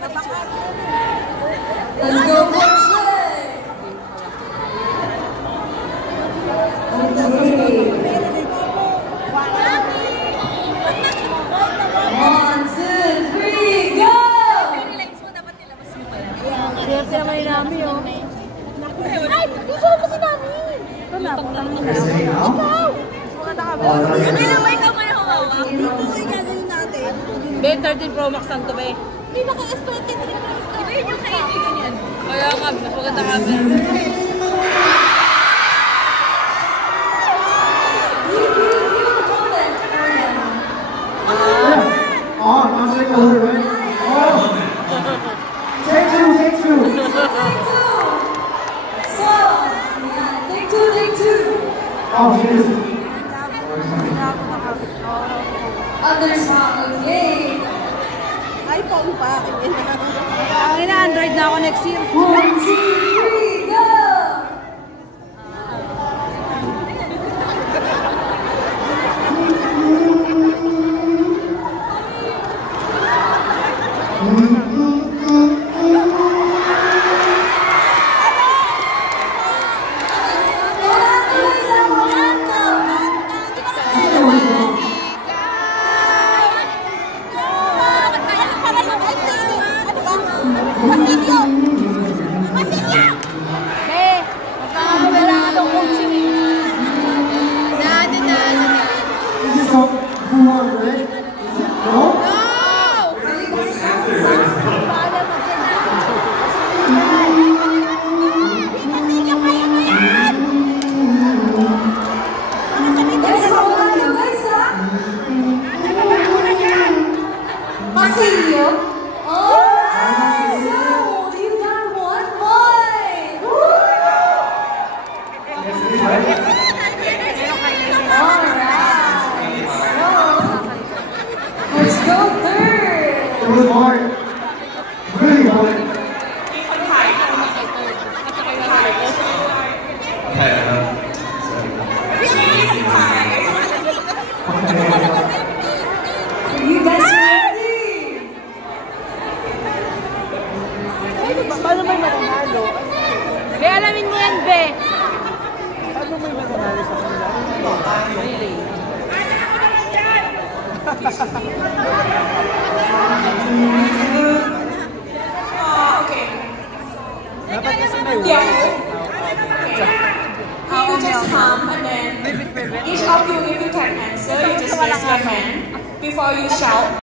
Let's go for Shay! 1, 2, 3. 1, 2, 3, go! Kaya sila may nami, oh. Ay, gusto mo si Nami! Ikaw! Maganda ka ba? Hindi naman ikaw man hawawa. Ito ay gagawin natin. Be, 13 Pro Max lang to, be. Hindi na kaya S23 na ito. Iba yun yung kaibigan yan. Kaya nga, mas maganda ka ba? Oh, not like over, right? Oh! Take two, take two! So, yeah, take two. Oh, jeez. Others have a game. iPhone pa. Ang ina-Android na ako next year. 1, 2, 3, go! Ano ba?